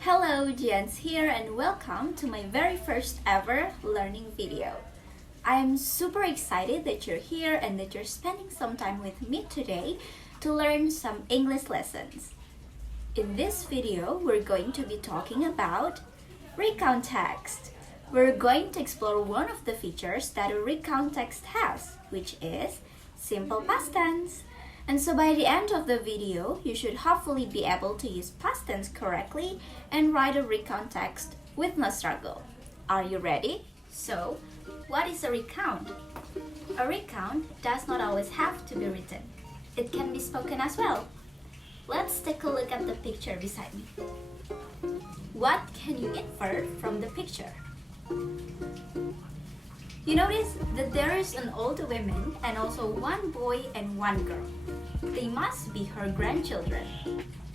Hello, Jens here and welcome to my very first ever learning video. I'm super excited that you're here and that you're spending some time with me today to learn some English lessons. In this video, we're going to be talking about recount text. We're going to explore one of the features that a recount text has, which is simple past tense. And so by the end of the video, you should hopefully be able to use past tense correctly and write a recount text with no struggle. Are you ready? So, what is a recount? A recount does not always have to be written. It can be spoken as well. Let's take a look at the picture beside me. What can you infer from the picture? You notice that there is an old woman and also one boy and one girl. They must be her grandchildren.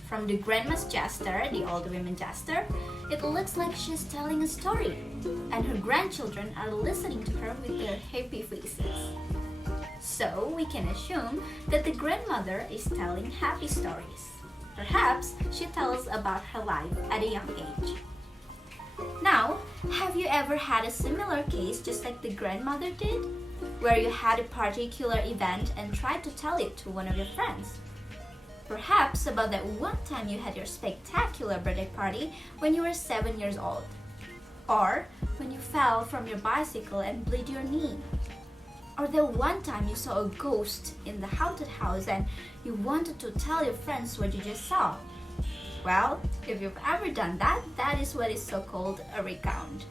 From the grandma's gesture, the old woman gesture, it looks like she's telling a story, and her grandchildren are listening to her with their happy faces. So we can assume that the grandmother is telling happy stories. Perhaps she tells about her life at a young age. Now, have you ever had a similar case just like the grandmother did? Where you had a particular event and tried to tell it to one of your friends? Perhaps about that one time you had your spectacular birthday party when you were 7 years old. Or when you fell from your bicycle and bleed your knee. Or the one time you saw a ghost in the haunted house and you wanted to tell your friends what you just saw. Well, if you've ever done that, that is what is so-called a recount.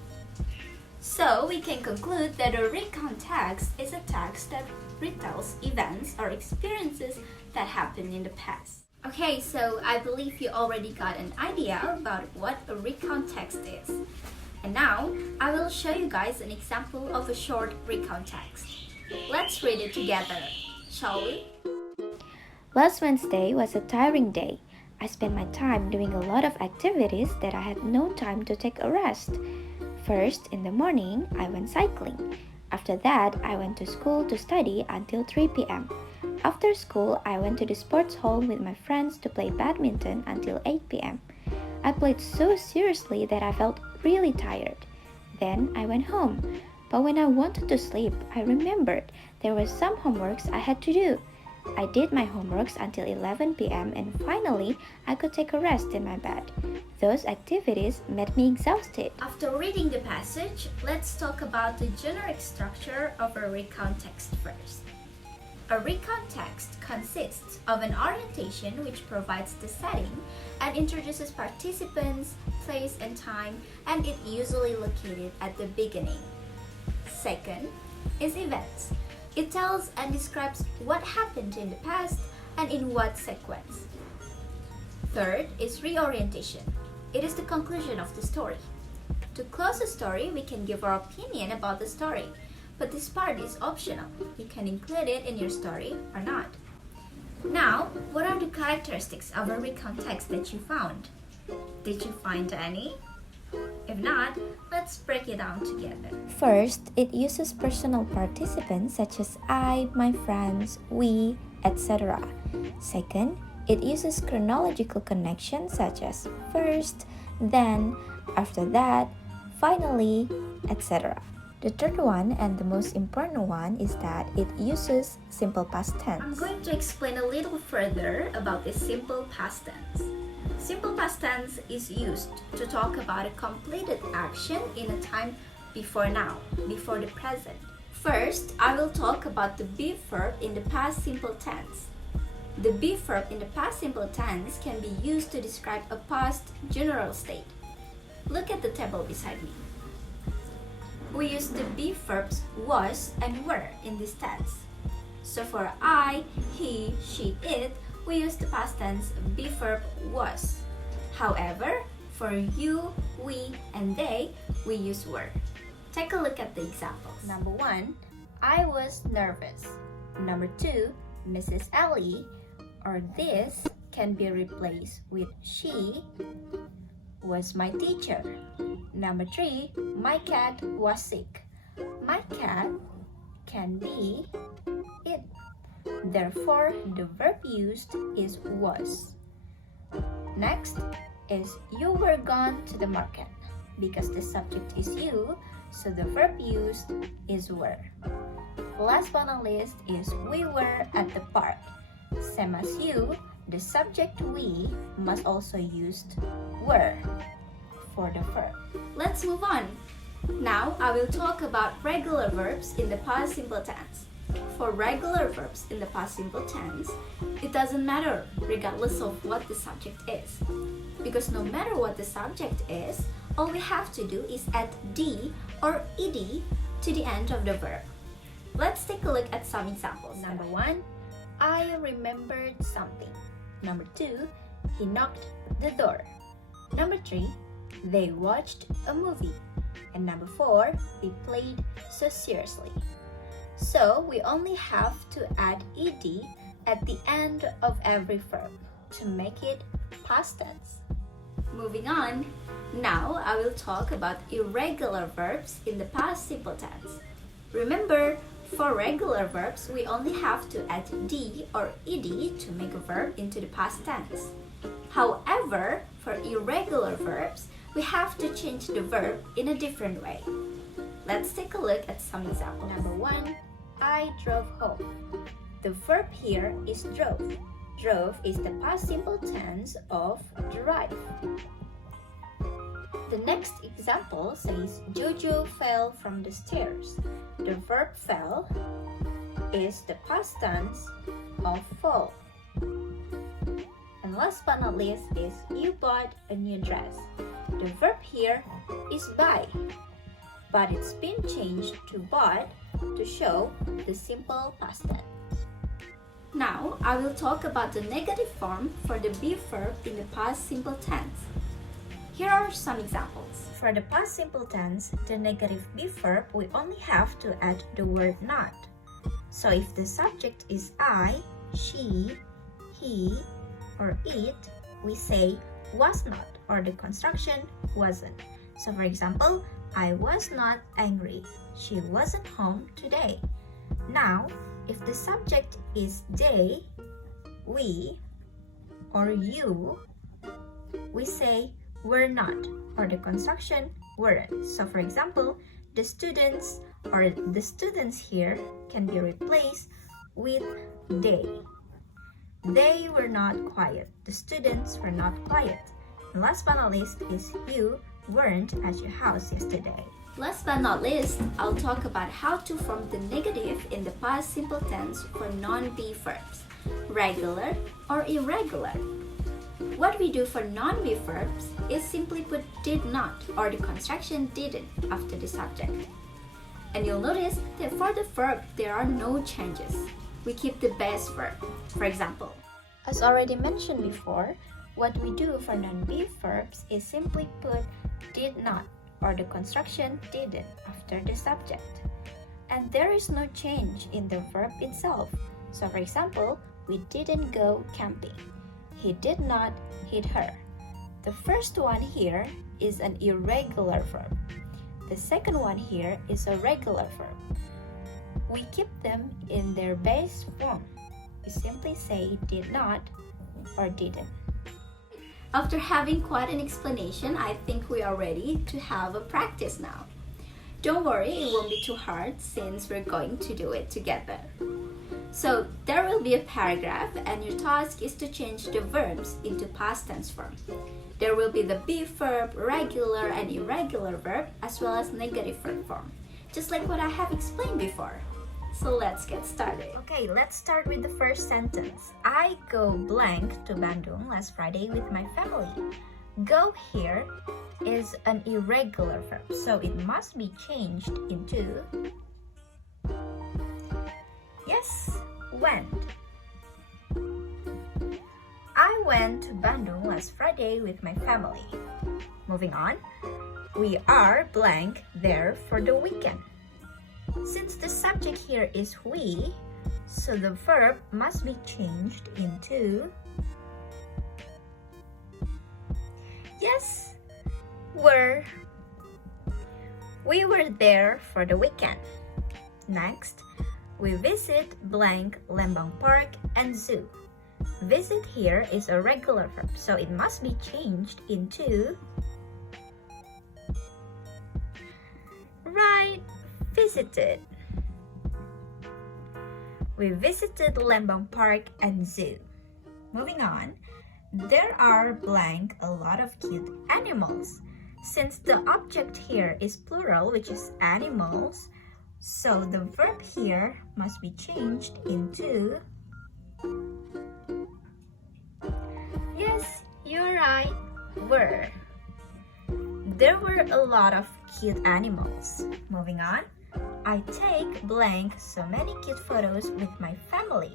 So, we can conclude that a recount text is a text that retells events or experiences that happened in the past. Okay, so I believe you already got an idea about what a recount text is. And now, I will show you guys an example of a short recount text. Let's read it together, shall we? Last Wednesday was a tiring day. I spent my time doing a lot of activities that I had no time to take a rest. First, in the morning, I went cycling. After that, I went to school to study until 3 p.m. After school, I went to the sports hall with my friends to play badminton until 8 p.m. I played so seriously that I felt really tired. Then I went home. But when I wanted to sleep, I remembered there were some homeworks I had to do. I did my homeworks until 11 p.m. and finally, I could take a rest in my bed. Those activities made me exhausted. After reading the passage, let's talk about the generic structure of a recount text first. A recount text consists of an orientation which provides the setting and introduces participants, place and time, and it usually located at the beginning. Second is events. It tells and describes what happened in the past and in what sequence. Third is reorientation. It is the conclusion of the story. To close a story, we can give our opinion about the story, but this part is optional. You can include it in your story or not. Now, what are the characteristics of a recount text that you found? Did you find any? If not, let's break it down together. First, it uses personal participants such as I, my friends, we, etc. Second, it uses chronological connections such as first, then, after that, finally, etc. The third one and the most important one is that it uses simple past tense. I'm going to explain a little further about this simple past tense. Simple past tense is used to talk about a completed action in a time before now, before the present. First, I will talk about the be verb in the past simple tense. The be verb in the past simple tense can be used to describe a past general state. Look at the table beside me. We use the be verbs was and were in this tense. So for I, he, she, it, we use the past tense be verb was. However, for you, we, and they, we use were. Take a look at the examples. Number 1, I was nervous. Number 2, Mrs. Ellie, or this can be replaced with she was my teacher. Number 3, my cat was sick. My cat can be it. Therefore, the verb used is was. Next, is you were gone to the market. Because the subject is you, so the verb used is were. Last but not least is we were at the park. Same as you, the subject we must also use were for the verb. Let's move on. Now I will talk about regular verbs in the past simple tense. For regular verbs in the past simple tense, it doesn't matter regardless of what the subject is. Because no matter what the subject is, all we have to do is add d or ed to the end of the verb. Let's take a look at some examples. Number 1, I remembered something. Number 2, he knocked the door. Number 3, they watched a movie. And number 4, they played so seriously. So we only have to add ed at the end of every verb to make it past tense. Moving on, now I will talk about irregular verbs in the past simple tense. Remember, for regular verbs, we only have to add d or ed to make a verb into the past tense. However, for irregular verbs, we have to change the verb in a different way. Let's take a look at some examples. Number 1, I drove home. The verb here is drove. Drove is the past simple tense of drive. The next example says Jojo fell from the stairs. The verb fell is the past tense of fall. And last but not least is you bought a new dress. The verb here is buy, but it's been changed to bought to show the simple past tense. Now, I will talk about the negative form for the be verb in the past simple tense. Here are some examples. For the past simple tense, the negative be verb, we only have to add the word not. So if the subject is I, she, he, or it, we say was not, or the construction wasn't. So for example, I was not angry. She wasn't home today. Now, if the subject is they, we, or you, we say were not, or the construction weren't. So for example, the students or the students here can be replaced with they. They were not quiet. The students were not quiet. And last but not least is you weren't at your house yesterday. Last but not least, I'll talk about how to form the negative in the past simple tense for non-be verbs, regular or irregular. What we do for non-be verbs is simply put did not or the construction didn't after the subject. And you'll notice that for the verb, there are no changes. We keep the base verb. For example, as already mentioned before, what we do for non-be verbs is simply put did not or the construction didn't after the subject. And there is no change in the verb itself. So for example, we didn't go camping. He did not hit her. The first one here is an irregular verb. The second one here is a regular verb. We keep them in their base form. We simply say did not or didn't. After having quite an explanation, I think we are ready to have a practice now. Don't worry, it won't be too hard since we're going to do it together. So there will be a paragraph and your task is to change the verbs into past tense form. There will be the be verb, regular and irregular verb, as well as negative verb form, just like what I have explained before. So let's get started. Okay, let's start with the first sentence. I go blank to Bandung last Friday with my family. Go here is an irregular verb, so it must be changed into yes, went. I went to Bandung last Friday with my family. Moving on, we are blank there for the weekend. Since the subject here is we, so the verb must be changed into yes, were. We were there for the weekend. Next, we visit blank Lembang Park and Zoo. Visit here is a regular verb, so it must be changed into visited. We visited Lembang Park and Zoo. Moving on, there are blank a lot of cute animals. Since the object here is plural, which is animals, so the verb here must be changed into yes, you're right, were. There were a lot of cute animals. Moving on, I take blank so many cute photos with my family.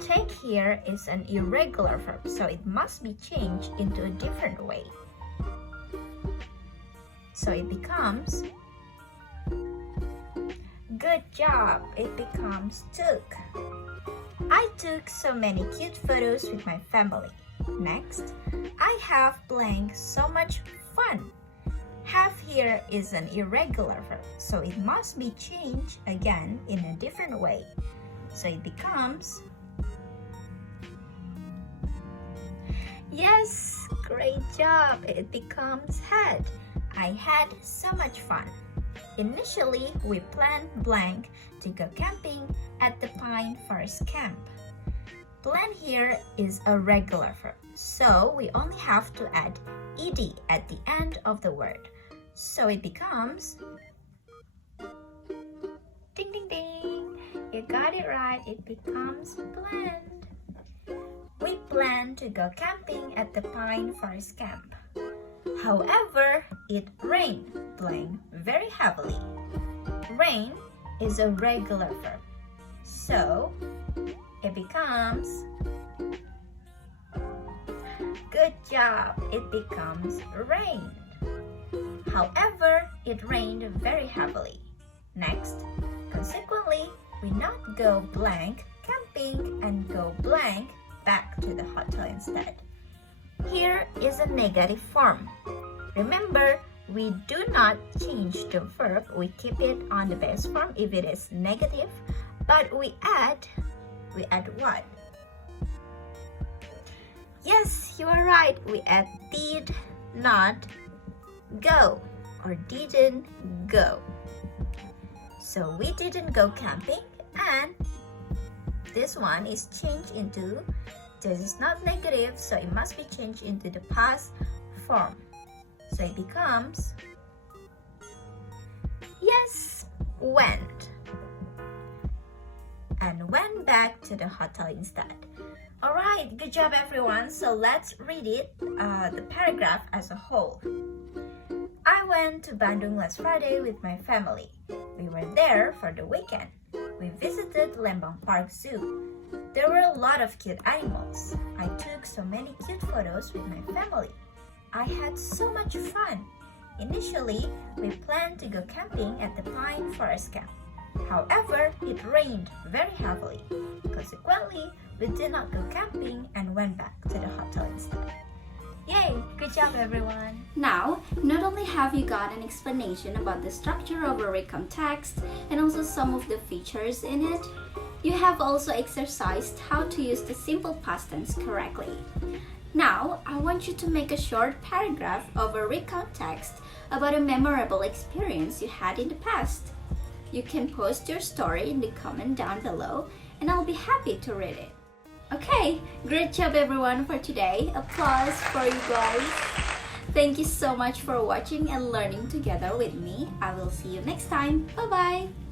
Take here is an irregular verb, so it must be changed into a different way. So it becomes good job. It becomes took. I took so many cute photos with my family. Next, I have blank so much fun. Have here is an irregular verb, so it must be changed again in a different way. So it becomes yes, great job. It becomes had. I had so much fun. Initially, we planned blank to go camping at the Pine Forest Camp. Plan here is a regular verb, so we only have to add ed at the end of the word. So it becomes ding ding ding. You got it right. It becomes planned. We planned to go camping at the Pine Forest Camp. However, it rained blank very heavily. Rain is a regular verb, so it becomes good job. It becomes rained. However, it rained very heavily. Next, consequently, we not go blank camping and go blank back to the hotel instead. Here is a negative form. Remember, we do not change the verb. We keep it on the base form if it is negative, but we add what? Yes, you are right. We add did not go or didn't go. So we didn't go camping, and this one is changed into this is not negative, so it must be changed into the past form. So it becomes yes, went, and went back to the hotel instead. Alright, good job everyone. So let's read it, the paragraph as a whole. I went to Bandung last Friday with my family. We were there for the weekend. We visited Lembang Park Zoo. There were a lot of cute animals. I took so many cute photos with my family. I had so much fun. Initially, we planned to go camping at the Pine Forest Camp. However, it rained very heavily. Consequently, we did not go camping and went back to the hotel instead. Yay! Good job, everyone! Now, not only have you got an explanation about the structure of a recount text and also some of the features in it, you have also exercised how to use the simple past tense correctly. Now, I want you to make a short paragraph of a recount text about a memorable experience you had in the past. You can post your story in the comment down below and I'll be happy to read it. Okay, great job everyone for today. Applause for you guys. Thank you so much for watching and learning together with me. I will see you next time. Bye-bye.